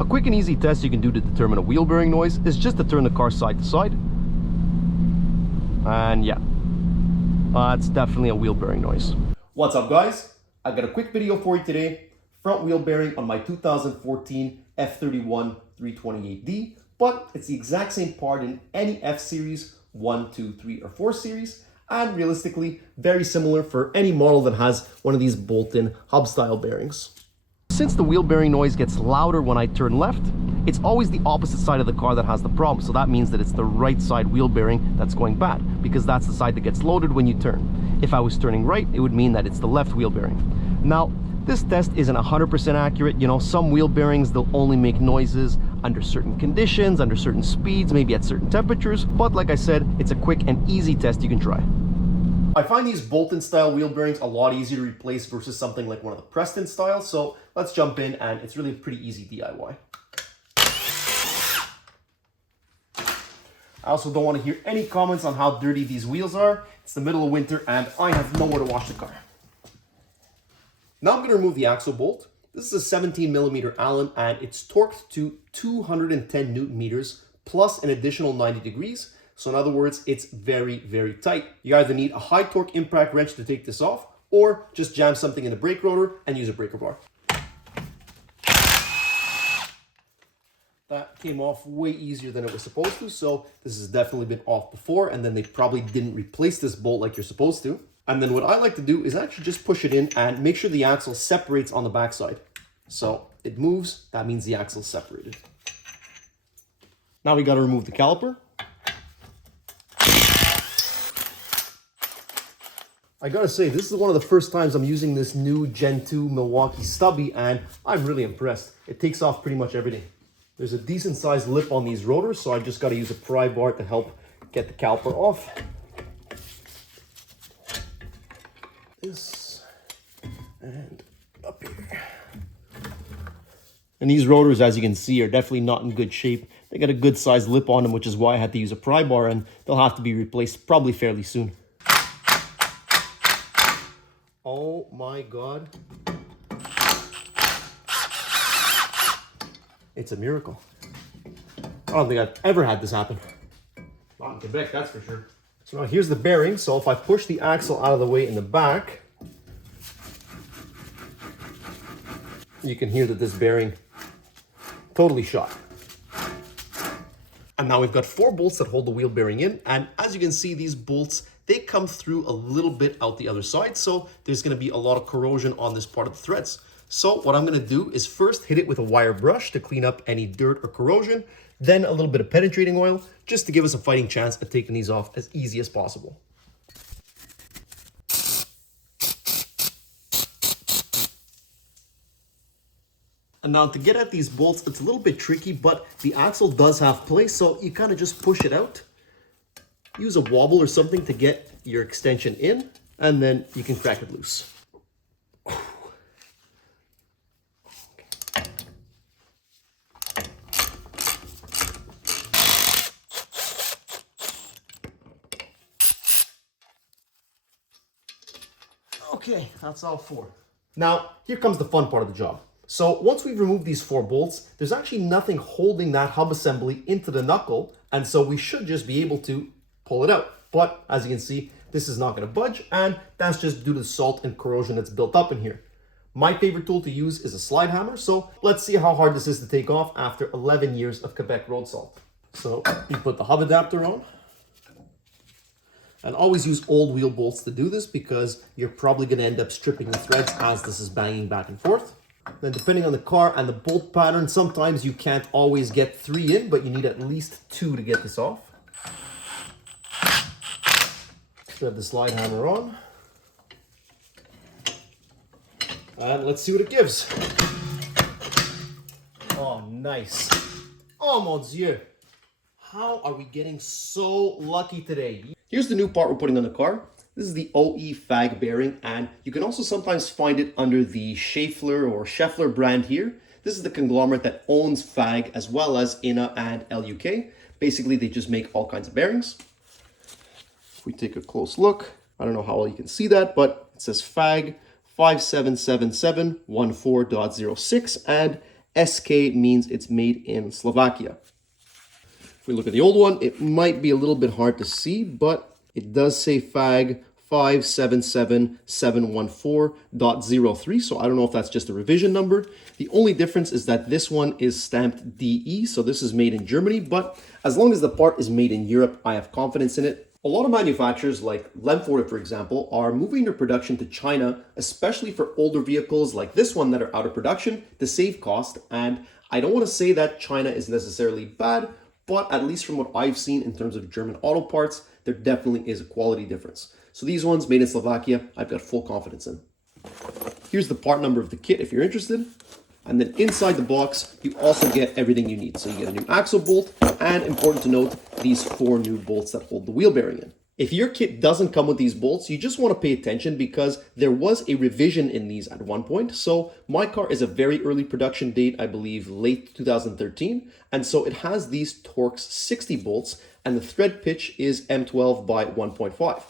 A quick and easy test you can do to determine a wheel bearing noise is just to turn the car side to side. And yeah, it's definitely a wheel bearing noise. What's up guys? I got a quick video for you today. Front wheel bearing on my 2014 F31 328D, but it's the exact same part in any F series, 1, 2, 3, or 4 series, and realistically very similar for any model that has one of these bolt-in hub style bearings. Since the wheel bearing noise gets louder when I turn left, it's always the opposite side of the car that has the problem. So that means that it's the right side wheel bearing that's going bad, because that's the side that gets loaded when you turn. If I was turning right, it would mean that it's the left wheel bearing. Now, this test isn't 100% accurate. You know, some wheel bearings, they'll only make noises under certain conditions, under certain speeds, maybe at certain temperatures. But like I said, it's a quick and easy test you can try. I find these bolt-in style wheel bearings a lot easier to replace versus something like one of the pressed-in style. So let's jump in, and it's really a pretty easy DIY. I also don't want to hear any comments on how dirty these wheels are. It's the middle of winter and I have nowhere to wash the car. Now I'm going to remove the axle bolt. This is a 17mm Allen and it's torqued to 210 Newton meters plus an additional 90 degrees. So in other words, it's very, very tight. You either need a high torque impact wrench to take this off or just jam something in the brake rotor and use a breaker bar. That came off way easier than it was supposed to, so this has definitely been off before, and then they probably didn't replace this bolt like you're supposed to. And then what I like to do is actually just push it in and make sure the axle separates on the backside. So it moves, that means the axle is separated. Now we got to remove the caliper. I gotta say, this is one of the first times I'm using this new Gen 2 Milwaukee stubby, and I'm really impressed. It takes off pretty much everything. There's a decent sized lip on these rotors, so I just got to use a pry bar to help get the caliper off. This and up here. And these rotors, as you can see, are definitely not in good shape. They got a good sized lip on them, which is why I had to use a pry bar, and they'll have to be replaced probably fairly soon. Oh my God. It's a miracle. I don't think I've ever had this happen. Not in Quebec, that's for sure. So now here's the bearing. So if I push the axle out of the way in the back, you can hear that this bearing totally shot. And now we've got 4 bolts that hold the wheel bearing in. And as you can see, these bolts, they come through a little bit out the other side. So there's going to be a lot of corrosion on this part of the threads. So what I'm going to do is first hit it with a wire brush to clean up any dirt or corrosion, then a little bit of penetrating oil just to give us a fighting chance at taking these off as easy as possible. And now to get at these bolts, it's a little bit tricky, but the axle does have play, so you kind of just push it out. Use a wobble or something to get your extension in, and then you can crack it loose. Okay, that's all 4. Now, here comes the fun part of the job. So once we've removed these 4 bolts, there's actually nothing holding that hub assembly into the knuckle, and so we should just be able to pull it out. But as you can see, this is not going to budge, and that's just due to the salt and corrosion that's built up in here. My favorite tool to use is a slide hammer, so let's see how hard this is to take off after 11 years of Quebec road salt. So you put the hub adapter on. And always use old wheel bolts to do this because you're probably going to end up stripping the threads as this is banging back and forth. Then depending on the car and the bolt pattern, sometimes you can't always get 3 in, but you need at least 2 to get this off. So have the slide hammer on. And let's see what it gives. Oh, nice. Oh, mon Dieu. How are we getting so lucky today? Here's the new part we're putting on the car. This is the OE fag bearing, and you can also sometimes find it under the Schaeffler or Schaeffler brand here. This is the conglomerate that owns fag as well as INA and LUK. Basically, they just make all kinds of bearings. If we take a close look, I don't know how well you can see that, but it says fag 577714.06 and SK means it's made in Slovakia. If we look at the old one, it might be a little bit hard to see, but it does say FAG 577714.03, so I don't know if that's just a revision number. The only difference is that this one is stamped DE, so this is made in Germany, but as long as the part is made in Europe, I have confidence in it. A lot of manufacturers like Lemforder, for example, are moving their production to China, especially for older vehicles like this one that are out of production to save cost. And I don't want to say that China is necessarily bad, but at least from what I've seen in terms of German auto parts, there definitely is a quality difference. So these ones made in Slovakia, I've got full confidence in. Here's the part number of the kit if you're interested. And then inside the box, you also get everything you need. So you get a new axle bolt, and important to note, these 4 new bolts that hold the wheel bearing in. If your kit doesn't come with these bolts, you just want to pay attention because there was a revision in these at one point. So my car is a very early production date, I believe late 2013. And so it has these Torx 60 bolts, and the thread pitch is M12 by 1.5.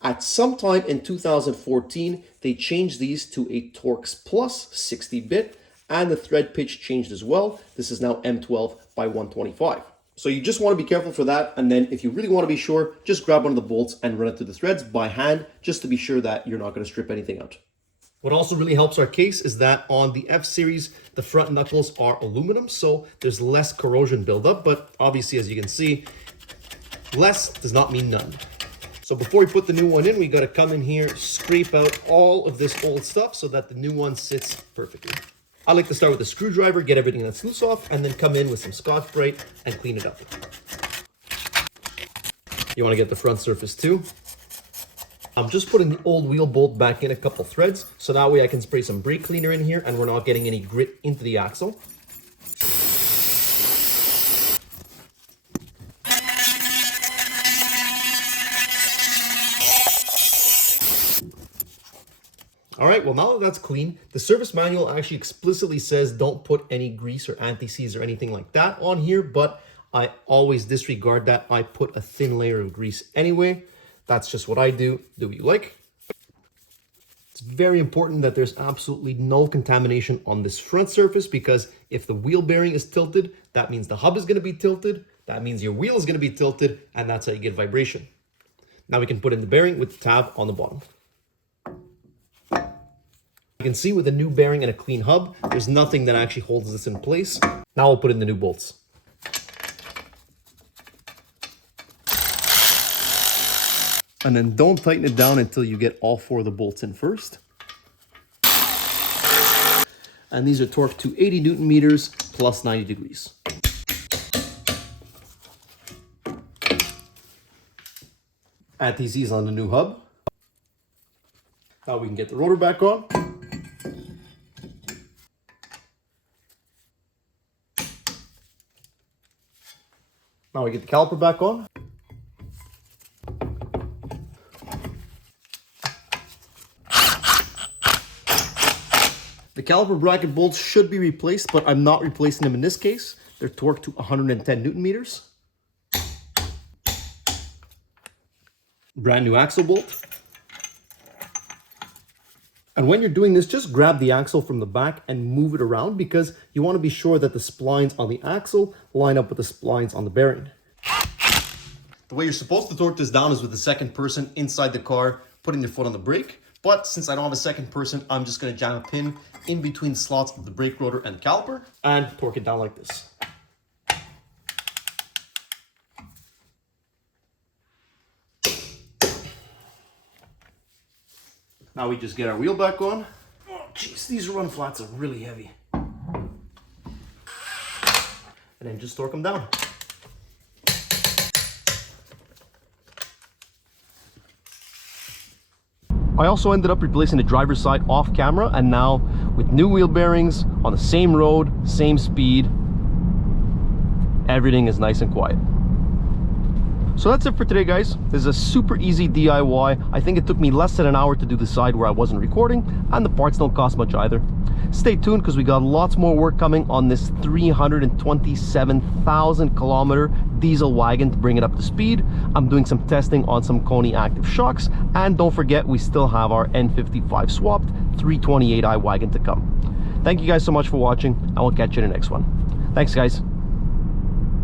At some time in 2014, they changed these to a Torx Plus 60-bit, and the thread pitch changed as well. This is now M12 by 125. So you just want to be careful for that, and then if you really want to be sure, just grab one of the bolts and run it through the threads by hand, just to be sure that you're not going to strip anything out. What also really helps our case is that on the F series, the front knuckles are aluminum, so there's less corrosion buildup, but obviously, as you can see, less does not mean none. So before we put the new one in, we got to come in here, scrape out all of this old stuff so that the new one sits perfectly. I like to start with a screwdriver, get everything that's loose off, and then come in with some Scotch-Brite and clean it up. You want to get the front surface too. I'm just putting the old wheel bolt back in a couple threads, so that way I can spray some brake cleaner in here and we're not getting any grit into the axle. All right, well, now that that's clean, the service manual actually explicitly says don't put any grease or anti-seize or anything like that on here, but I always disregard that. I put a thin layer of grease anyway. That's just what I do. Do what you like. It's very important that there's absolutely no contamination on this front surface, because if the wheel bearing is tilted, that means the hub is going to be tilted. That means your wheel is going to be tilted, and that's how you get vibration. Now we can put in the bearing with the tab on the bottom. You can see with a new bearing and a clean hub, there's nothing that actually holds this in place. Now we'll put in the new bolts. And then don't tighten it down until you get all 4 of the bolts in first. And these are torqued to 80 Newton meters plus 90 degrees. Add these on the new hub. Now we can get the rotor back on. Now we get the caliper back on. The caliper bracket bolts should be replaced, but I'm not replacing them in this case. They're torqued to 110 Newton meters. Brand new axle bolt. And when you're doing this, just grab the axle from the back and move it around, because you want to be sure that the splines on the axle line up with the splines on the bearing. The way you're supposed to torque this down is with the second person inside the car, putting their foot on the brake. But since I don't have a second person, I'm just going to jam a pin in between the slots of the brake rotor and the caliper and torque it down like this. Now we just get our wheel back on. Oh, jeez, these run flats are really heavy. And then just torque them down. I also ended up replacing the driver's side off camera, and now with new wheel bearings on the same road, same speed, everything is nice and quiet. So that's it for today, guys. This is a super easy DIY. I think it took me less than an hour to do the side where I wasn't recording, and the parts don't cost much either. Stay tuned, because we got lots more work coming on this 327,000 kilometer diesel wagon to bring it up to speed. I'm doing some testing on some Koni active shocks, and don't forget we still have our N55 swapped 328i wagon to come. Thank you guys so much for watching. I will catch you in the next one. Thanks, guys.